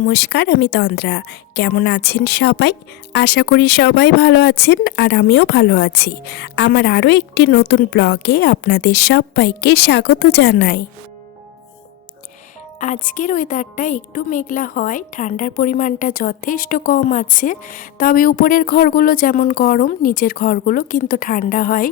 নমস্কার, আমি তন্দ্রা। কেমন আছেন সবাই? আশা করি সবাই ভালো আছেন আর আমিও ভালো আছি। আমার আরও একটি নতুন ব্লগে আপনাদের সবাইকে স্বাগত জানাই। আজকের ওয়েদারটা একটু মেঘলা হয়, ঠান্ডার পরিমাণটা যথেষ্ট কম আছে, তবে উপরের ঘরগুলো যেমন গরম, নিচের ঘরগুলো কিন্তু ঠান্ডা হয়।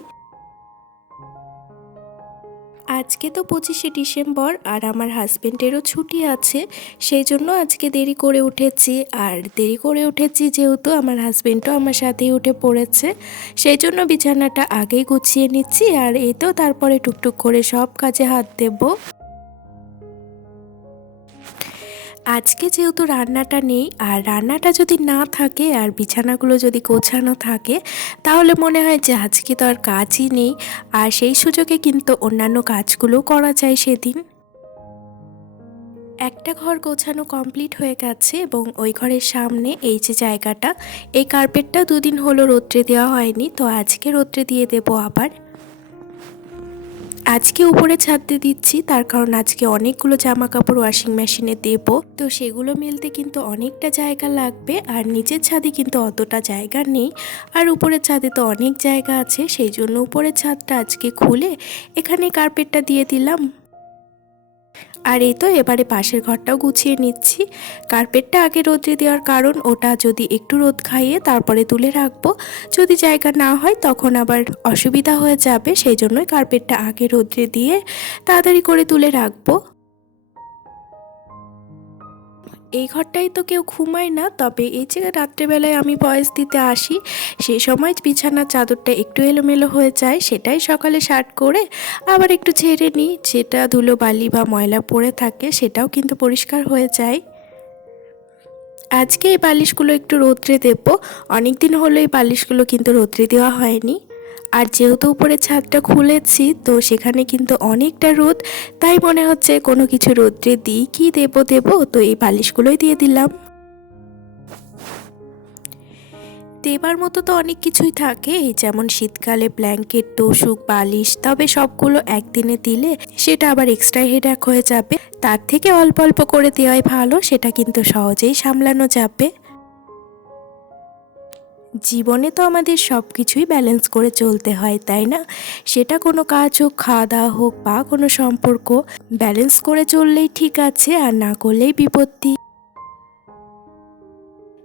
আজকে তো পঁচিশে ডিসেম্বর আর আমার হাজব্যান্ডেরও ছুটি আছে, সেই জন্য আজকে দেরি করে উঠেছি। আর দেরি করে উঠেছি যেহেতু আমার হাজব্যান্ডও আমার সাথেই উঠে পড়েছে, সেই জন্য বিছানাটা আগেই গুছিয়ে নিচ্ছি। আর এই তো তারপরে টুকটুক করে সব কাজে হাত দেবো। আজকে যেহেতু রান্নাটা নেই, আর রান্নাটা যদি না থাকে, আর বিছানাগুলো যদি গোছানো থাকে, তাহলে মনে হয় যে আজকে তো আর কাজই নেই। আর সেই সুযোগে কিন্তু অন্যান্য কাজগুলোও করা যায় সেদিন। একটা ঘর গোছানো কমপ্লিট হয়ে গেছে এবং ওই ঘরের সামনে এই যে জায়গাটা, এই কার্পেটটা দুদিন হলো রোদ্রে দেওয়া হয়নি, তো আজকে রোদ্রে দিয়ে দেবো আবার। আজকে উপরে ছাদতে দিচ্ছি, তার কারণ আজকে অনেকগুলো জামা কাপড় ওয়াশিং মেশিনে দেব। তো সেগুলো মেলতে কিন্তু অনেকটা জায়গা লাগবে, আর নিচের ছাদে কিন্তু অতটা জায়গা নেই। আর উপরের ছাদে তো অনেক জায়গা আছে, সেই জন্য উপরের ছাদটা আজকে খুলে এখানে কার্পেটটা দিয়ে দিলাম। আর এই তো এবারে পাশের ঘরটাও গুছিয়ে নিচ্ছি। কার্পেটটা আগে রোদ্রে দেওয়ার কারণ, ওটা যদি একটু রোদ খাইয়ে তারপরে তুলে রাখব। যদি জায়গা না হয় তখন আবার অসুবিধা হয়ে যাবে, সেই জন্যই কার্পেটটা আগে রোদ্রে দিয়ে তাড়াতাড়ি করে তুলে রাখব। এই ঘরটাই তো কেউ ঘুমায় না, তবে এই যে রাত্রেবেলায় আমি বয়স দিতে আসি সেই সময় বিছানার চাদরটা একটু এলোমেলো হয়ে যায়, সেটাই সকালে শার্ট করে আবার একটু ছেড়ে নিই, যেটা ধুলো, বালি বা ময়লা পড়ে থাকে, সেটাও কিন্তু পরিষ্কার হয়ে যায়। আজকে এই বালিশগুলো একটু রোদ্রে দেবো অনেক দিন হলো এই বালিশগুলো কিন্তু রোদ্রে দেওয়া হয়নি। আর যেহেতু উপরে ছাদটা খুলেছি, তো সেখানে কিন্তু অনেকটা রোদ, তাই মনে হচ্ছে কোনো কিছু রোদ্রে দিই, কি দেব দেব, তো এই বালিশগুলোই দিয়ে দিলাম। দেবার মতো তো অনেক কিছুই থাকে, যেমন শীতকালে ব্ল্যাঙ্কেট, তোষুক, বালিশ, তবে সবগুলো একদিনে দিলে সেটা আবার এক্সট্রা হেডাক হয়ে যাবে। তার থেকে অল্প অল্প করে দেওয়াই ভালো, সেটা কিন্তু সহজেই সামলানো যাবে। জীবনে তো আমাদের সব কিছুই ব্যালেন্স করে চলতে হয়, তাই না? সেটা কোনো কাজ হোক খাওয়া দাওয়া হোক বা কোনো সম্পর্ক ব্যালেন্স করে চললেই ঠিক আছে আর না করলেই বিপত্তি।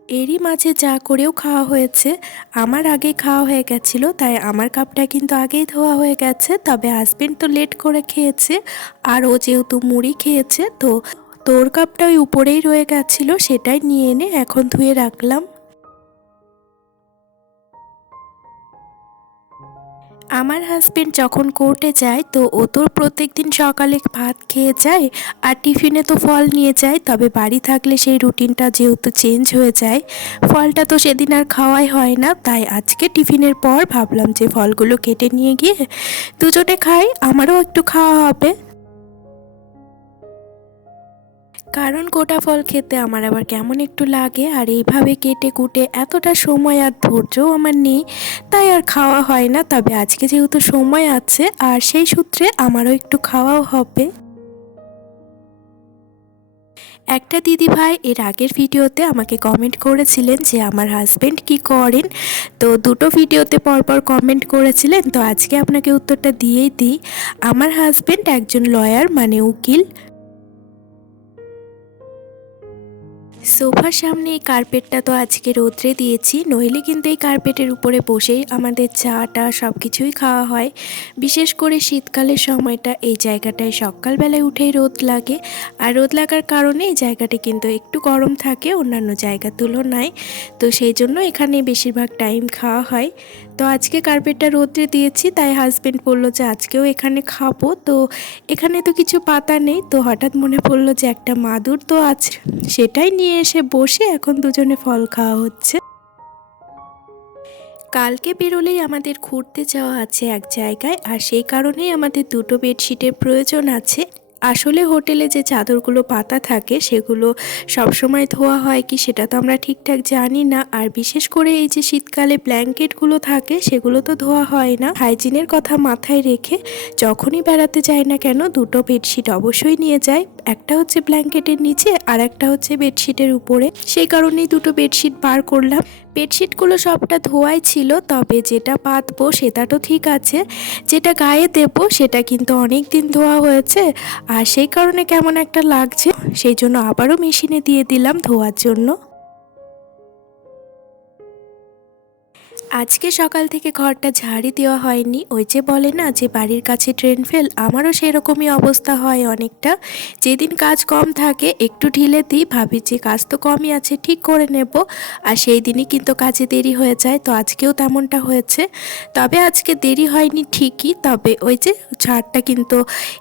এরই মাঝে চা করেও খাওয়া হয়েছে। আমার আগে খাওয়া হয়ে গেছিল, তাই আমার কাপটা কিন্তু আগেই ধোয়া হয়ে গেছে। তবে হাজবেন্ড তো লেট করে খেয়েছে, আর ও যেহেতু মুড়ি খেয়েছে, তো তোর কাপটা ওই উপরেই রয়ে গেছিল, সেটাই নিয়ে এনে এখন ধুয়ে রাখলাম। আমার হাজব্যান্ড যখন কোর্টে যায়, তো ও তো প্রত্যেক দিন সকালে ভাত খেয়ে যায় আর টিফিনে তো ফল নিয়ে যায়। তবে বাড়ি থাকলে সেই রুটিনটা যেহেতু চেঞ্জ হয়ে যায়, ফলটা তো সেদিন আর খাওয়াই হয় না। তাই আজকে টিফিনের পর ভাবলাম যে ফলগুলো কেটে নিয়ে গিয়ে দুজনে খাই, আমারও একটু খাওয়া হবে। কারণ গোটা ফল খেতে আমার আবার কেমন একটু লাগে, আর এইভাবে কেটে কুটে এতটা সময় আর ধৈর্যও আমার নেই, তাই আর খাওয়া হয় না। তবে আজকে যেহেতু সময় আছে, আর সেই সূত্রে আমারও একটু খাওয়াও হবে। একটা দিদি ভাই এর আগের ভিডিওতে আমাকে কমেন্ট করেছিলেন যে, আমার হাজব্যান্ড কি করেন? তো দুটো ভিডিওতে পরপর কমেন্ট করেছিলেন। তো আজকে আপনাকে উত্তরটা দিয়েই দিই। আমার হাজব্যান্ড একজন লয়ার মানে উকিল। সোফার সামনে এই কার্পেটটা তো আজকে রোদ্রে দিয়েছি, নইলে কিন্তু এই কার্পেটের উপরে বসেই আমাদের চাটা সব কিছুই খাওয়া হয়। বিশেষ করে শীতকালের সময়টা এই জায়গাটায় সকালবেলায় উঠেই রোদ লাগে, আর রোদ লাগার কারণে এই জায়গাটি কিন্তু একটু গরম থাকে অন্যান্য জায়গার তুলনায়। তো সেই জন্য এখানে বেশিরভাগ টাইম খাওয়া হয়। তো আজকে কার্পেটটা রোদ্রে দিয়েছি, তাই হাজব্যান্ড বলল যে আজকেও এখানে খাব। তো এখানে তো কিছু পাতা নেই, তো হঠাৎ মনে পড়ল যে একটা মাদুর তো আছে। সেটাই নিয়ে এসে বসে এখন দুজনে ফল খাওয়া হচ্ছে। কালকে বেরোলেই আমাদের ঘুরতে যাওয়া আছে এক জায়গায়, আর সেই কারণেই আমাদের দুটো বেডশিটের প্রয়োজন আছে। আসলে হোটেলে যে চাদরগুলো পাতা থাকে, সেগুলো সবসময় ধোয়া হয় কি সেটা তো আমরা ঠিকঠাক জানি না। আর বিশেষ করে এই যে শীতকালে ব্ল্যাঙ্কেটগুলো থাকে, সেগুলো তো ধোয়া হয় না। হাইজিনের কথা মাথায় রেখে যখনই বেড়াতে যায় না কেন, দুটো বেডশিট অবশ্যই নিয়ে যাই। একটা হচ্ছে ব্ল্যাঙ্কেটের নিচে আর একটা হচ্ছে বেডশিটের উপরে। সেই কারণেই দুটো বেডশিট বার করলাম। বেডশিটগুলো সবটা ধোয়াই ছিল, তবে যেটা পাতবো সেটা তো ঠিক আছে। যেটা গায়ে দেব সেটা কিন্তু অনেক দিন ধোয়া হয়েছে আর সেই কারণে কেমন একটা লাগছে। সেই জন্য আবারও মেশিনে দিয়ে দিলাম ধোয়ার জন্য। আজকে সকাল থেকে ঘরটা ঝাড়ি দেওয়া হয়নি। ওই যে বলে না যে বাড়ির কাছে ট্রেন ফেল আমারও সেরকমই অবস্থা হয় অনেকটা। যেদিন কাজ কম থাকে, একটু ঢিলে দিই, ভাবি যে কাজ তো কমই আছে, ঠিক করে নেব। আর সেই দিনই কিন্তু কাজে দেরি হয়ে যায়, তো আজকেও তেমনটা হয়েছে। তবে আজকে দেরি হয়নি ঠিকই, তবে ওই যে ঝাড়টা কিন্তু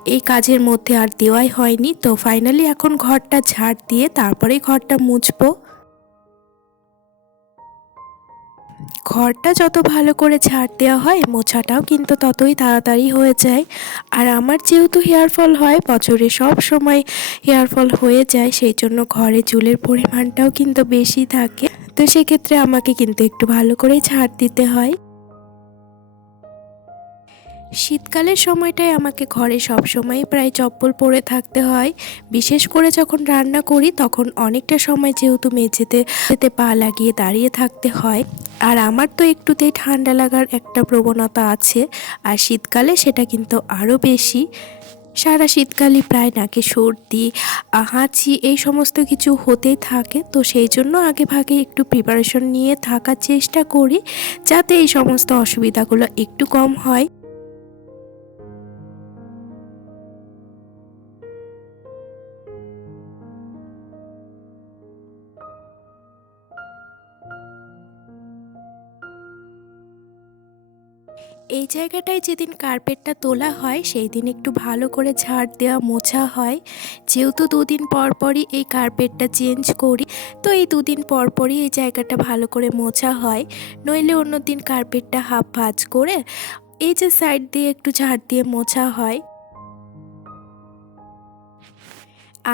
এই কাজের মধ্যে আর দেওয়াই হয়নি। তো ফাইনালি এখন ঘরটা ঝাড় দিয়ে তারপরেই ঘরটা মুছবো। ঘরটা যত ভালো করে ঝাড় দেওয়া হয়, মোছাটাও কিন্তু ততই তাড়াতাড়ি হয়ে যায়। আর আমার যেহেতু হেয়ার ফল হয়, বছরে সব সময় হেয়ার ফল হয়ে যায়, সেই জন্য ঘরে চুলের পরিমাণটাও কিন্তু বেশি থাকে। তো সেক্ষেত্রে আমাকে কিন্তু একটু ভালো করে ঝাড় দিতে হয়। শীতকালের সময়টায় আমাকে ঘরে সব সময় প্রায় চপ্পল পরে থাকতে হয়। বিশেষ করে যখন রান্না করি, তখন অনেকটা সময় যেহেতু মেঝেতে মেঝেতে পা লাগিয়ে দাঁড়িয়ে থাকতে হয়। আর আমার তো একটুতেই ঠান্ডা লাগার একটা প্রবণতা আছে। আর শীতকালে সেটা কিন্তু আরও বেশি। সারা শীতকালই প্রায় নাকে সর্দি, হাঁচি এই সমস্ত কিছু হতেই থাকে। তো সেই জন্য আগে ভাগে একটু প্রিপারেশন নিয়ে থাকার চেষ্টা করি, যাতে এই সমস্ত অসুবিধাগুলো একটু কম হয়। এই জায়গাটায় যেদিন কার্পেটটা তোলা হয় সেই দিন একটু ভালো করে ঝাড় দেওয়া, মোছা হয়। যেহেতু দুদিন পর পরই এই কার্পেটটা চেঞ্জ করি, তো এই দুদিন পর পরই এই জায়গাটা ভালো করে মোছা হয়। নইলে অন্য দিন কার্পেটটা হাফ ভাজ করে এই যে সাইড দিয়ে একটু ঝাড় দিয়ে মোছা হয়।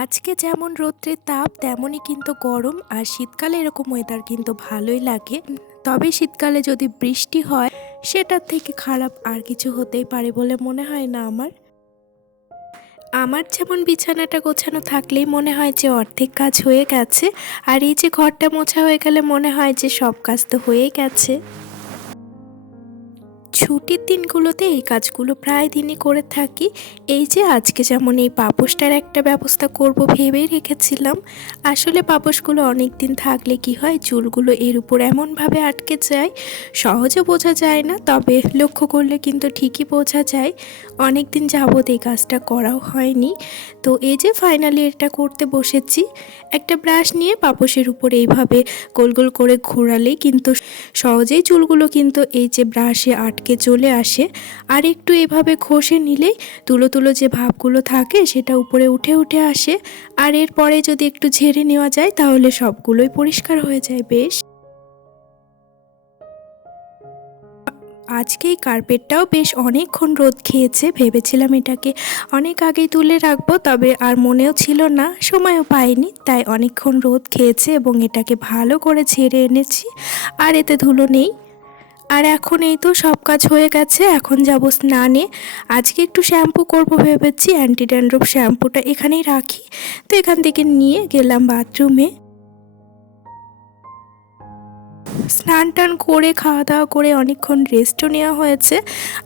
আজকে যেমন রৌদ্রের তাপ, তেমনই কিন্তু গরম, আর শীতকালে এরকম ওয়েদার কিন্তু ভালোই লাগে। তবে শীতকালে যদি বৃষ্টি হয় সেটার থেকে খারাপ আর কিছু হতেই পারে বলে মনে হয় না আমার। আমার যেমন বিছানাটা গোছানো থাকলেই মনে হয় যে অর্ধেক কাজ হয়ে গেছে, আর এই যে ঘরটা মোছা হয়ে গেলে মনে হয় যে সব কাজ তো হয়েই গেছে। ছুটির দিনগুলোতে এই কাজগুলো প্রায় দিনই করে থাকি। এই যে আজকে যেমন এই পাপোশটার একটা ব্যবস্থা করব ভেবেই রেখেছিলাম। আসলে পাপোশগুলো অনেক দিন থাকলে কি হয়, চুলগুলো এর উপর এমনভাবে আটকে যায়, সহজে বোঝা যায় না, তবে লক্ষ্য করলে কিন্তু ঠিকই বোঝা যায়। অনেক দিন যাবৎ এই কাজটা করাও হয়নি। তো এই যে ফাইনালি এটা করতে বসেছি। একটা ব্রাশ নিয়ে পাপোশের উপর এইভাবে গোল গোল করে ঘোরালেই কিন্তু সহজেই চুলগুলো কিন্তু এই যে ব্রাশে আটকে চলে আসে। আর একটু এভাবে ঘষে নিলেই তুলো তুলো যে ভাবগুলো থাকে সেটা উপরে উঠে উঠে আসে। আর এরপরে যদি একটু ঝেড়ে নেওয়া যায় তাহলে সবগুলোই পরিষ্কার হয়ে যায়, বেশ। আজকে এই কার্পেটটাও বেশ অনেকক্ষণ রোদ খেয়েছে, ভেবেছিলাম এটাকে অনেক আগেই তুলে রাখব, তবে আর মনেও ছিল না, সময়ও পাইনি, তাই অনেকক্ষণ রোদ খেয়েছে এবং এটাকে ভালো করে ছেড়ে এনেছি। আর এতে ধুলো নেই আর এখন এই তো সব কাজ হয়ে গেছে, এখন যাব স্নানে। আজকে একটু শ্যাম্পু করব ভেবেছি অ্যান্টি ড্যান্ড্রফ শ্যাম্পুটা এখানেই রাখি। তো এখান থেকে নিয়ে গেলাম বাথরুমে। স্নান টান করে, খাওয়া দাওয়া করে অনেকক্ষণ রেস্টও নেওয়া হয়েছে।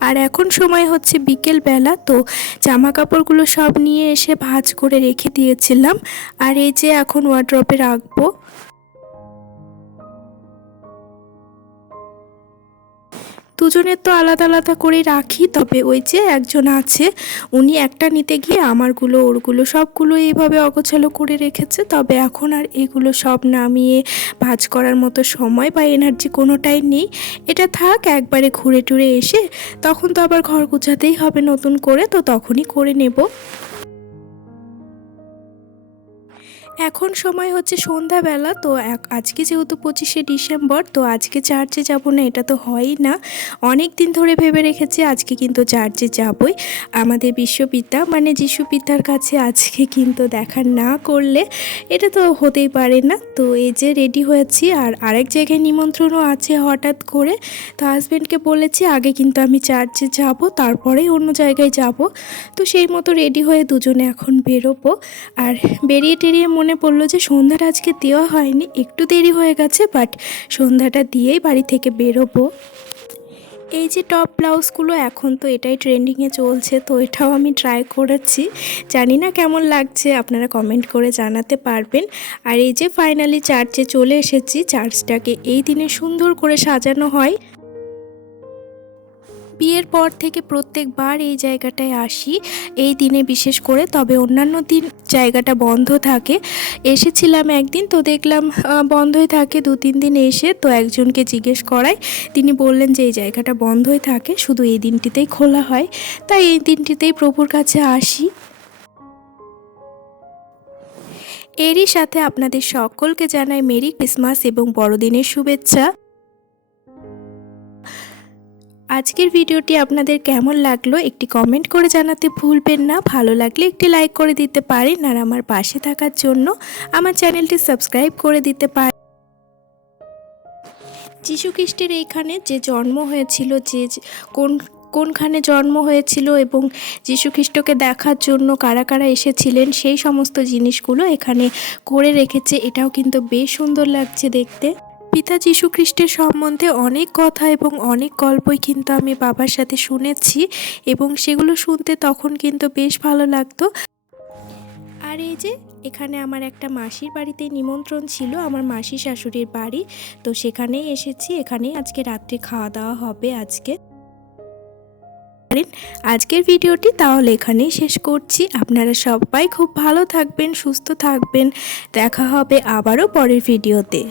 আর এখন সময় হচ্ছে বিকেল বেলা, তো জামা কাপড়গুলো সব নিয়ে এসে ভাঁজ করে রেখে দিয়েছিলাম। আর এই যে এখন ওয়ার্ড্রপে রাখব। দুজনের তো আলাদা আলাদা করে রাখি, তবে ওই যে একজন আছে, উনি একটা নিতে গিয়ে আমারগুলো, ওরগুলো সবগুলো এইভাবে অগোছালো করে রেখেছে, তবে এখন আর এগুলো সব নামিয়ে ভাজ করার মতো সময় বা এনার্জি কোনোটাই নেই। এটা থাক, একবারে ঘুরে টুরে এসে, তখন তো আবার ঘর গুছাতেই হবে নতুন করে, তো তখনই করে নেব। এখন সময় হচ্ছে সন্ধ্যাবেলা, তো আজকে যেহেতু পঁচিশে ডিসেম্বর, তো আজকে চার্চে যাব না, এটা তো হয়ই না। অনেক দিন ধরে ভেবে রেখেছি আজকে কিন্তু চার্চে যাবই। আমাদের বিশ্বপিতা মানে যিশু পিতার কাছে আজকে কিন্তু দেখা না করলে এটা তো হতেই পারে না। তো এই যে রেডি হয়েছি, আর আরেক জায়গায় নিমন্ত্রণও আছে হঠাৎ করে। তো হাজব্যান্ডকে বলেছি, আগে কিন্তু আমি চার্চে যাব, তারপরেই অন্য জায়গায় যাব। তো সেই মতো রেডি হয়ে দুজনে এখন বেরোবো। আর বেরিয়ে টেরিয়ে মনে পড়ল যে সন্ধ্যাটা আজকে দেওয়া হয়নি, একটু দেরি হয়ে গেছে বাট সন্ধ্যাটা দিয়েই বাড়ি থেকে বেরোবো। এই যে টপ ব্লাউজগুলো, এখন তো এটাই ট্রেন্ডিংয়ে চলছে, তো এটাও আমি ট্রাই করেছি। জানি না কেমন লাগছে, আপনারা কমেন্ট করে জানাতে পারবেন। আর এই যে ফাইনালি চার্চে চলে এসেছি চার্চটাকে এই দিনে সুন্দর করে সাজানো হয়। বিয়ের পর থেকে প্রত্যেকবার এই জায়গাটায় আসি। এই দিনে বিশেষ করে, তবে অন্যান্য দিন জায়গাটা বন্ধ থাকে। এসেছিলাম একদিন, তো দেখলাম বন্ধই থাকে দু তিন দিন এসে তো একজনকে জিজ্ঞেস করায় তিনি বললেন যে, এই জায়গাটা বন্ধই থাকে, শুধু এই দিনটিতেই খোলা হয়। তাই এই দিনটিতেই প্রভুর কাছে আসি। এরই সাথে আপনাদের সকলকে জানাই মেরি ক্রিসমাস এবং বড়দিনের শুভেচ্ছা। আজকের ভিডিওটি আপনাদের কেমন লাগল একটি কমেন্ট করে জানাতে ভুলবেন না। ভালো লাগলে একটি লাইক করে দিতে পারেন আর আমার পাশে থাকার জন্য আমার চ্যানেলটি সাবস্ক্রাইব করে দিতে পারেন। খ্রিস্টের এইখানে যে জন্ম হয়েছিল, যে কোন, কোনখানে জন্ম হয়েছিল এবং খ্রিস্টকে দেখার জন্য কারা কারা এসেছিলেন, সেই সমস্ত জিনিসগুলো এখানে করে রেখেছে। এটাও কিন্তু বেশ সুন্দর লাগছে দেখতে। পিতা যীশু খ্রিস্টের সম্বন্ধে অনেক কথা এবং অনেক গল্পই কিন্তু আমি বাবার সাথে শুনেছি এবং সেগুলো শুনতে তখন কিন্তু বেশ ভালো লাগতো। আর এই যে, এখানে আমার একটা মাসির বাড়িতে নিমন্ত্রণ ছিল, আমার মাসি শাশুড়ির বাড়ি। তো সেখানেই এসেছি, এখানেই আজকে রাত্রে খাওয়া দাওয়া হবে আজকে। আজকের ভিডিওটি তাহলে এখানেই শেষ করছি। আপনারা সবাই খুব ভালো থাকবেন, সুস্থ থাকবেন। দেখা হবে আবারও পরের ভিডিওতে।